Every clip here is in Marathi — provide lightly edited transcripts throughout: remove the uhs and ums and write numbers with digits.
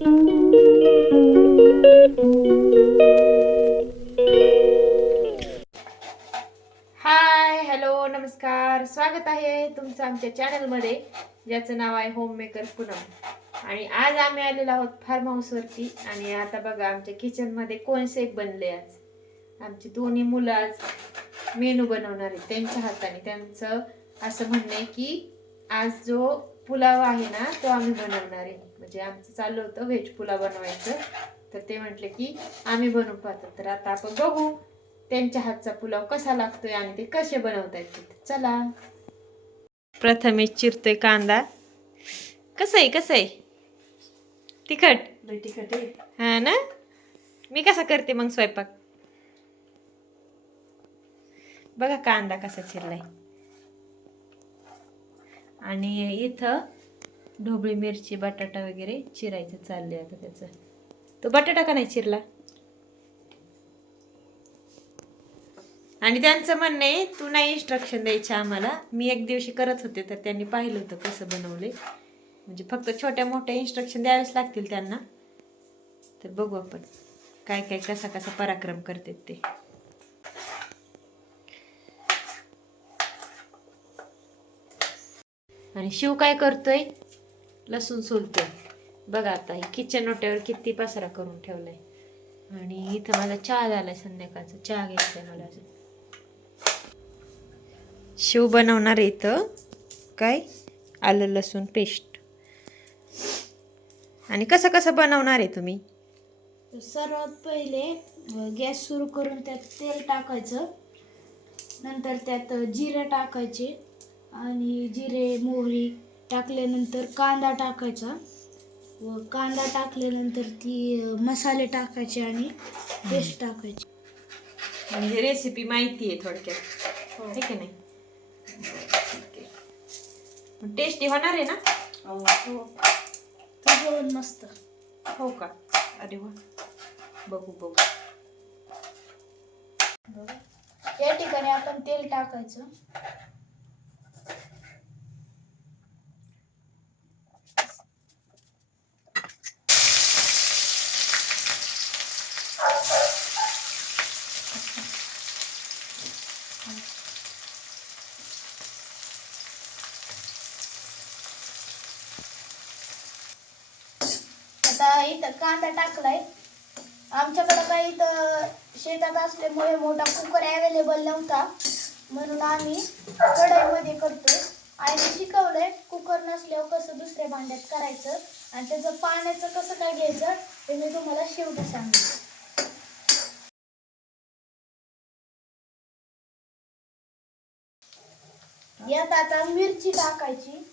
हाय, हॅलो, नमस्कार. स्वागत आहे तुमचं आमच्या चॅनलमध्ये, ज्याचं नाव आहे होम मेकर पूनम. आणि आज आम्ही आलेलो आहोत फार्म हाऊसवरती. आणि आता बघा, आमच्या किचनमध्ये कोण शेक बनले. आज आमची दोन्ही मुलं आज मेनू बनवणार आहेत त्यांच्या हाताने. त्यांचं असं म्हणणं आहे की आज जो पुलाव आहे ना, तो आम्ही बनवणार आहे. म्हणजे आमचं चाललं होतं व्हेज पुलाव बनवायचं, तर ते म्हटले की आम्ही बनवू पाहतो. तर आता आपण बघू त्यांच्या हातचा पुलाव कसा लागतोय आणि ते कसे बनवतायत. चला. प्रथमेश चिरतोय कांदा. कसं आहे तिखट? तिखट आहे. हा ना. मी कसा करते मग स्वयंपाक बघा. कांदा कसा चिरलाय. आणि इथं ढोबळी मिरची, बटाटा वगैरे चिरायचं चाललंय आता त्याचं. तो बटाटा का नाही चिरला? आणि त्यांचं म्हणणं आहे तू नाही इन्स्ट्रक्शन द्यायचे आम्हाला. मी एक दिवशी करत होते तर त्यांनी पाहिलं होतं कसं बनवले. म्हणजे फक्त छोट्या मोठ्या इन्स्ट्रक्शन द्यावेच लागतील त्यांना. तर बघू आपण काय काय कसा कसा पराक्रम करतात ते. आणि शिव काय करतोय? लसूण सोलतोय. बघा आता ही किचन ओट्यावर किती पसारा करून ठेवलाय. आणि इथं मला चहा झालाय, संध्याकाळचा चहा घ्यायचाय मला. अजून शिव बनवणार आहे इथं काय, आलं लसूण पेस्ट. आणि कसं कसं बनवणार आहे तुम्ही? सर्वात पहिले गॅस सुरू करून त्यात तेल टाकायचं. नंतर त्यात जिरे टाकायचे आणि जिरे मोहरी टाकल्यानंतर कांदा टाकायचा. व कांदा टाकल्यानंतर ती मसाले टाकायचे आणि पेस्ट टाकायची. म्हणजे रेसिपी माहिती आहे थोडक्यात, हो. ठीक आहे नाही? टेस्टी होणार आहे ना? हो, जेवण मस्त. हो का? अरे वा. बघू बघू. या ठिकाणी आपण तेल टाकायचं. आता इथं कांदा टाकलाय. आमच्याकडे काही इथं शेतात असल्यामुळे मोठा कुकर अवेलेबल नव्हता, म्हणून आम्ही कढईमध्ये करतो. आईने शिकवलंय कुकर नसल्यावर कसं दुसऱ्या भांड्यात करायचं आणि त्याचं पाण्याचं कसं काय घ्यायचं ते मी तुम्हाला शेवटी सांगितलं. यात आता मिरची टाकायची.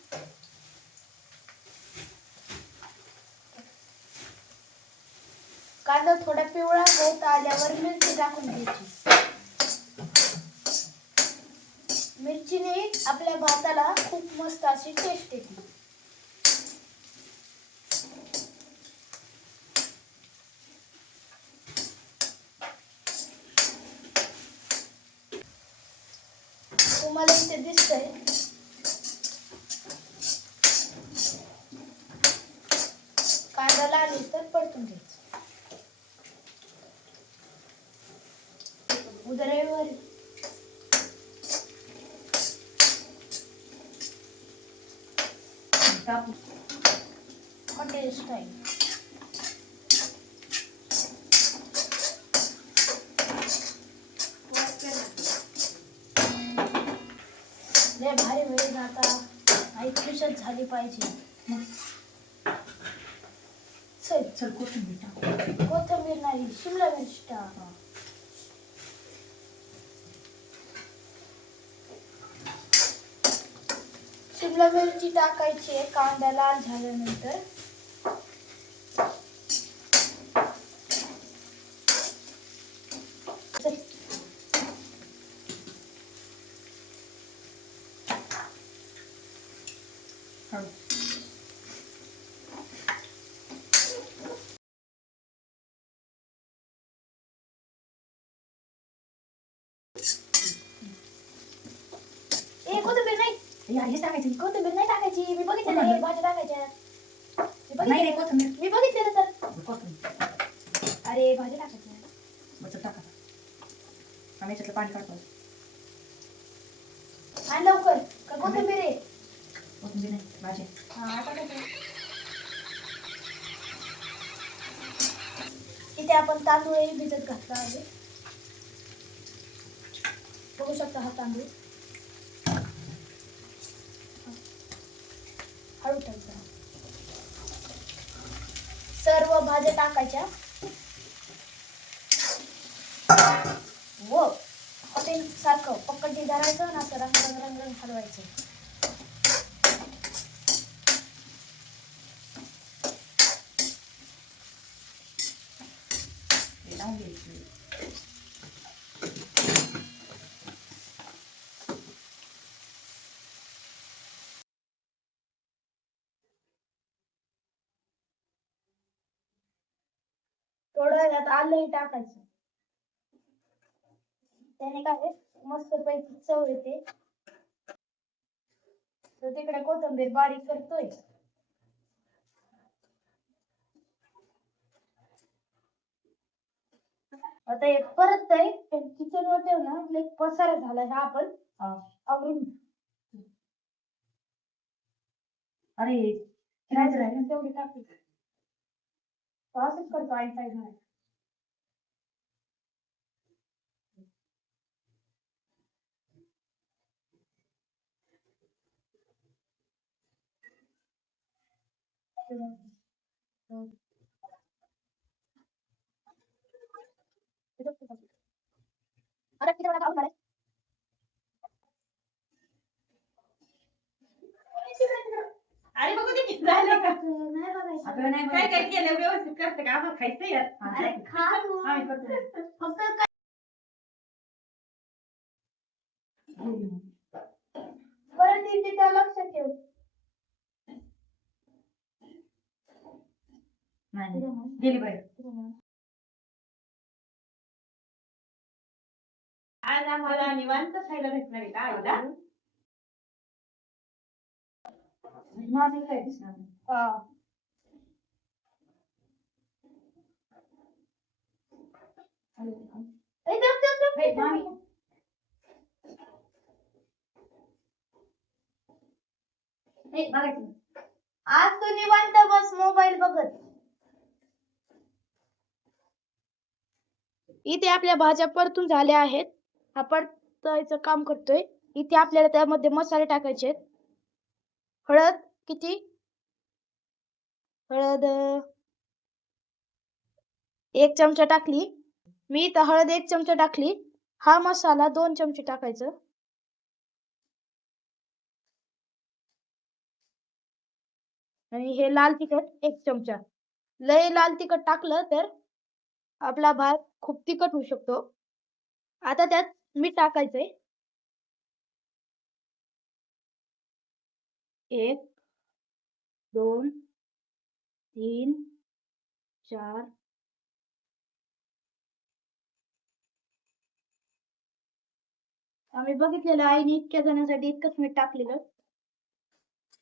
कांदा थोडा पिवळा होत आल्यावर मिरची टाकून द्यायची. मिरचीने आपल्या भाताला खूप मस्त अशी टेस्ट येते. तुम्हाला इथे दिसतंय कांदा लाल तर परतून घ्यायचं. उदरेवर हॉटेल स्टाईल. लय भारी वेळ जाता. आई खुशच झाली पाहिजे. चल कोथिंबीर टाक. कोथिंबीर नाही, शिमला मिरची टाक. शिमला मिरची टाकायची कांदा लाल झाल्यानंतर. कोथिंबीर नाही. हे टाकायची. कोथिंबीर नाही टाकायची. मी बघितलेलं आहे भाजी टाकायच्या. मी बघितलेलं तर. पाणी काढतो. आणि लवकर का कोथिंबीर आहे? कोथिंबीर नाही, भाजी. हा आता काय? इथे आपण तांदूळही भिजत घातला आहे. बघू शकता हा तांदूळ. हळू टाकायचा. सर्व भाज्या टाकायच्या व हॉटेल सारखं पक्कटी धरायचं ना, असं रंग रंग रंग रंग हलवायचं. हे लावून घ्यायची. थोडं त्यात आलंही टाकायचं. त्याने काय मस्त पैकी चव येते. तर तिकडे कोथिंबीर बारीक करतोय. आता हे परत आहे किचन वर ठेव ना, एक पसारा झाला हा आपण आवरून अरे फिरायचं राहिलं. तेवढी टाकली. असंच करतो आई साईड मध्ये. आता किती वेळा काढून काढायचं? अरे बघू दे किती झालं का. नाही बघायचं. आपलं नाही काय काय केलं व्यवस्थित करते का, आम्हाला खायचं यार. अरे खा तू. आम्ही करतो. फक्त काय परत येते त्या लक्षात ठेव. नाही गेली बाहेर. आज आम्हाला निवांत खायला भेटणार आहे का आईला? माझं काय दिसणार नाही. हा. ए, थांब, थांब, थांब. हे, मामी. हे, बघायचं. आज तू निवांत बस मोबाईल बघत. इथे आपल्या भाज्या परतून झाल्या आहेत. हा परतायचं काम करतोय. इथे आपल्याला त्यामध्ये मसाले टाकायचे आहेत. हळद किती? हळद 1 चमचा टाकली. मी इथं हळद 1 चमचा टाकली. हा मसाला 2 चमचे टाकायचं. आणि हे लाल तिखट 1 चमचा. लय लाल तिखट टाकलं तर आपला भात खूप तिखट होऊ शकतो. आता त्यात मीठ टाकायचंय. 1 2 3 4 आम्ही बघितलेलं आईने इतक्या जणांसाठी इतकंच मीठ टाकलेलं.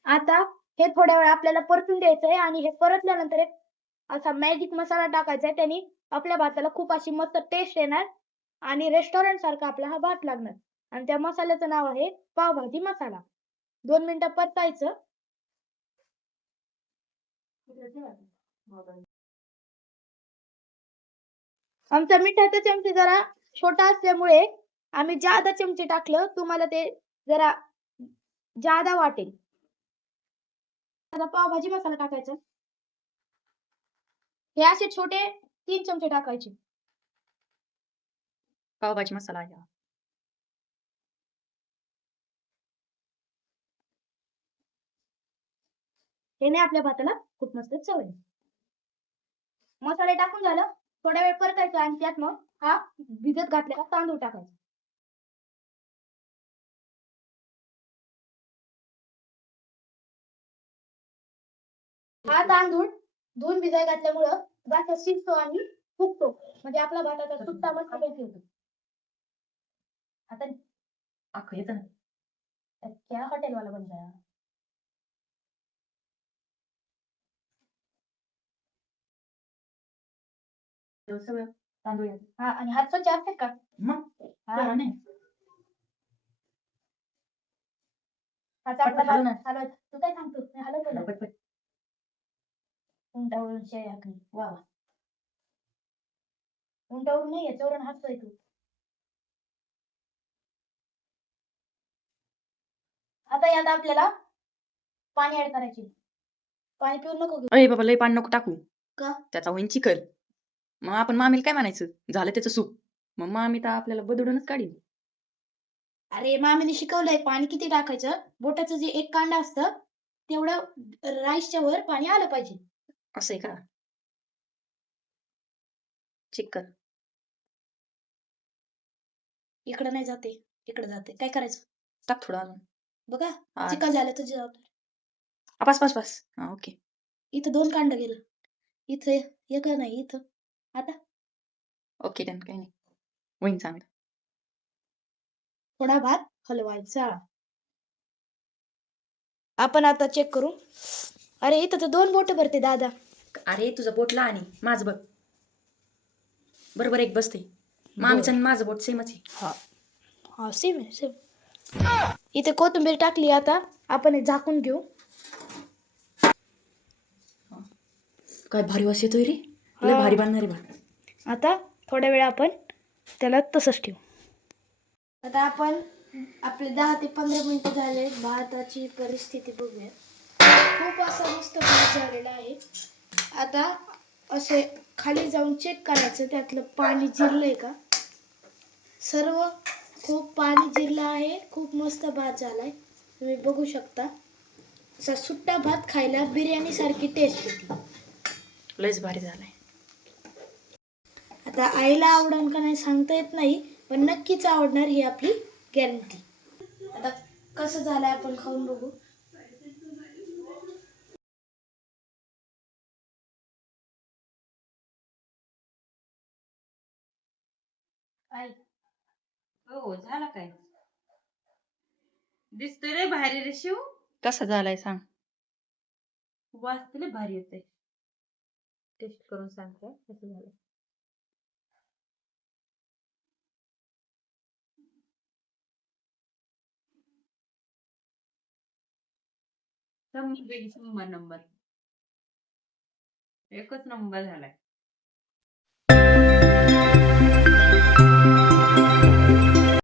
आता हे थोड्या वेळ आपल्याला परतून द्यायचंय आणि हे परतल्यानंतर एक असा मॅजिक मसाला टाकायचा आहे. त्याने आपल्या भाताला खूप अशी मस्त टेस्ट येणार आणि रेस्टॉरंट सारखा आपला हा भात लागणार. आणि त्या मसाल्याचं नाव आहे पावभाजी मसाला. 2 मिनिटं परतायचं. आमचा मिठाचा चमचा जरा छोटा असल्यामुळे आम्ही जादा चमचे टाकलं. तुम्हाला ते जरा जादा वाटेल. आता पावभाजी मसाला टाकायचा. हे असे छोटे 3 चमचे टाकायचे. पावभाजी मसाला आहे. ह्याने आपल्या भाताला खूप मस्त चव येईल. मसाले टाकून झालं. थोड्या वेळ परतायचं आणि त्यात मग हा भिजत घातलेला तांदूळ टाकायचा. हा तांदूळ धुवून भिजायला घातल्यामुळं भात शिजतो आणि फुगतो. म्हणजे आपला भाताचा सुट्टा मस्त पैकी होतो. आता अख्खं येतं ना. क्या हॉटेलवाला बन गया. सगळं तांदूळ घ्यायचे. हा आणि हात स्वच्छ असतात का? मग हा. बरं नाही. हा चांगला पटपट हलव ना. हलव. तू काय सांगतो मी हलवतो ना. पटपट. उंटावरून शेळी हाकली. वा वा. उंटावरून नाही याच्यावरून हाकतोय तू. आता यात आपल्याला पाणी ऍड करायचे. पाणी पिऊ नको घेऊ. अरे बाबा लय पाणी नको टाकू. का? त्याचा होईन चिखल. मग आपण मामीला काय म्हणायचं? झालं त्याचं सूप. मग मामी तर आपल्याला बदडूनच काढील. अरे मामीने शिकवलंय पाणी किती टाकायचं. बोटाचं जे एक कांड असतं तेवढं राईसच्या वर पाणी आलं पाहिजे. असं आहे का? चिकन. इकडं नाही जाते, इकडे जाते. काय करायचं? टाक थोडं अजून. बघा हा. चिकन झालं तुझी जबाबदारी. बस बस बस. हा ओके. इथं 2 कांड गेलं. इथं एक नाही इथं. आता ओके डन काही नाही. होईन चांगलं. थोडा भात हलवायचा. आपण आता चेक करू. अरे इथं तर 2 बोट भरते दादा. अरे तुझं बोट लहान आहे. माझं बघ. बरोबर एक बसते. मामीचं आणि माझं बोट सेमच आहे. हा सेम आहे सेम. इथे कोथिंबीर टाकली. आता आपण हे झाकून घेऊ. काय भारी वास येतोय रे. लय हा. भारी बनणार आहे भात. आता थोड्या वेळ आपण त्याला तसंच ठेवू. आता आपण आपले 10 ते 15 मिनिटं झाले. भाताची परिस्थिती बघूया. खूप असा मस्त भात झालेला आहे. आता असे खाली जाऊन चेक करायचं त्यातलं पाणी जिरलंय का. सर्व खूप पाणी जिरलं आहे. खूप मस्त भात झालाय. तुम्ही बघू शकता. असा सुट्टा भात खायला बिर्याणी सारखी टेस्ट येते. लयच भारी झालाय. आता आईला आवडण का नाही सांगता येत नाही, पण नक्कीच आवडणार ही आपली गॅरंटी. आता कसं झालंय आपण खाऊन बघू. आई हो झाला काय? दिसतोय रे भारी रे शिव. कसा झालाय सांग. वास लय भारी येते. टेस्ट करून सांगते कसं झालं. शंभर नंबर. एकच नंबर झालाय.